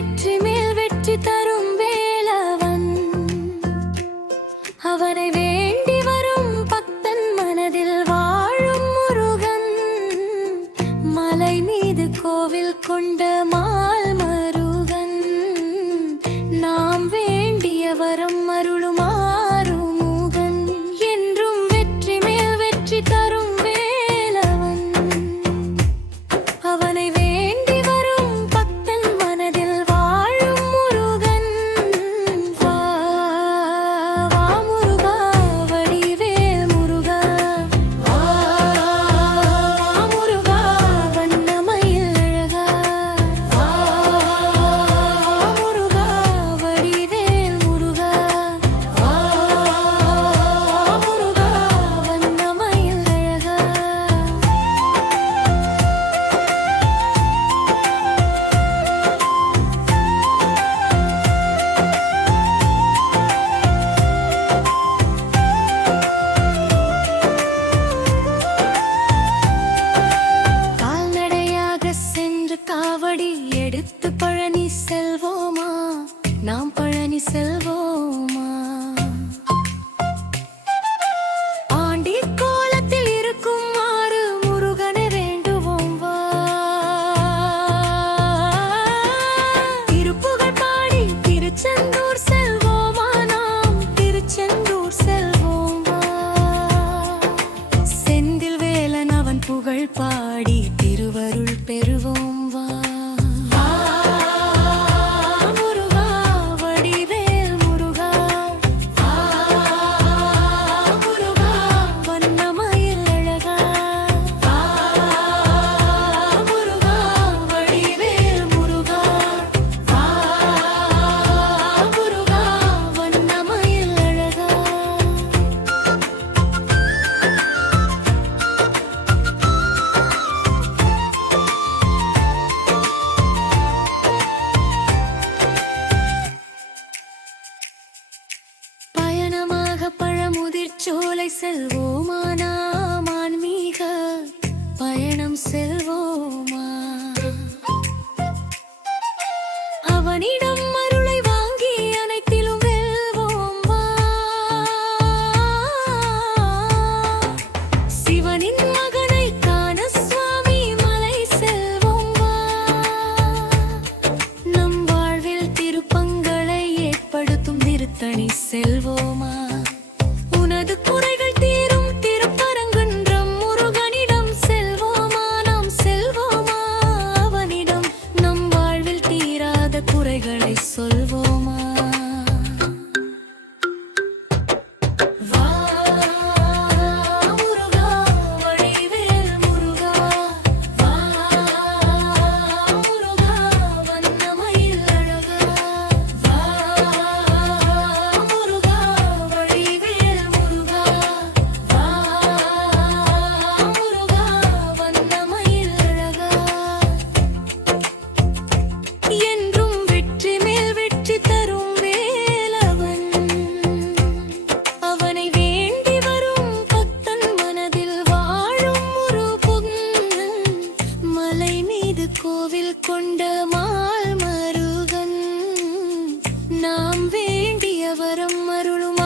வெற்றி மேல் வெற்றி தரும் வேலவன். அவனை வேண்டி வரும் பக்தன் மனதில் வாழும் முருகன். மலை மீது கோவில் கொண்ட மால் மருகன். நாம் வேண்டிய வரம் அருளும் ஆறுமுகன். என்றும் வெற்றி மேல் வெற்றி தரும் வேலவன். அவனை வேண்டி வரும் பக்தன் மனதில் வாழும் முருகன். வா வா முருகா, வடிவேல் முருகா. வா வா முருகா, வண்ணமயில் அழகா. வா முருகா, வடிவேல் முருகா. வா முருகா, வண்ணமயில் அழகா. கால்நடையாக சென்று காவடி எடுத்து பழனி செல்வோமா? நாம் பழனி செல்வோமா? ஆண்டி கோலத்தில் இருக்கும் ஆறு முருகனை வேண்டுவோம் வா. திருப்புகழ் பாடி திருச்செந்தூர் செல்வோமா? நாம் திருச்செந்தூர் செல்வோம் வா. செந்தில் வேலன் அவன் புகழ் பாடி திருவருள் பெறுவோம் வா. வா முருகா, வடிவேல் முருகா. வா முருகா, வண்ணமயில் அழகா. வா முருகா, வடிவேல் முருகா. வா முருகா, வண்ணமயில் அழகா. பயணமாக பழமுதிர் சோலை செல்வோமா? நாம் ஆன்மீக பயணம் செல்வோமா? அவனிடம் அருளை வாங்கி அனைத்திலும் வெல்வோம் வா. சிவனின் மகனை காண சுவாமி மலை செல்வோம் வா. நம் வாழ்வில் திருப்பங்களை ஏற்படுத்தும் திருத்தணி செல்வோமா? உனது குறைகள் தீரும் திருப்பரங்குன்றம் முருகனிடம் செல்வோமா? நாம் செல்வோமா அவனிடம்? நம் வாழ்வில் தீராத குறைகளை சொல்வோமா? வா முருகா, வடிவேல் முருகா. வா முருகா, வண்ணமயில் அழகா. வா முருகா, வடிவேல் முருகா. வா முருகா, வண்ணமயில் அழகா. என்றும் வெற்றி மேல் வெற்றி தரும் வேலவன். அவனை வேண்டி வரும் பக்தன் மனதில் வாழும் முருகன். மலை மீது கோவில் கொண்ட மால் மருகன். நாம் வேண்டிய வரம் அருளும்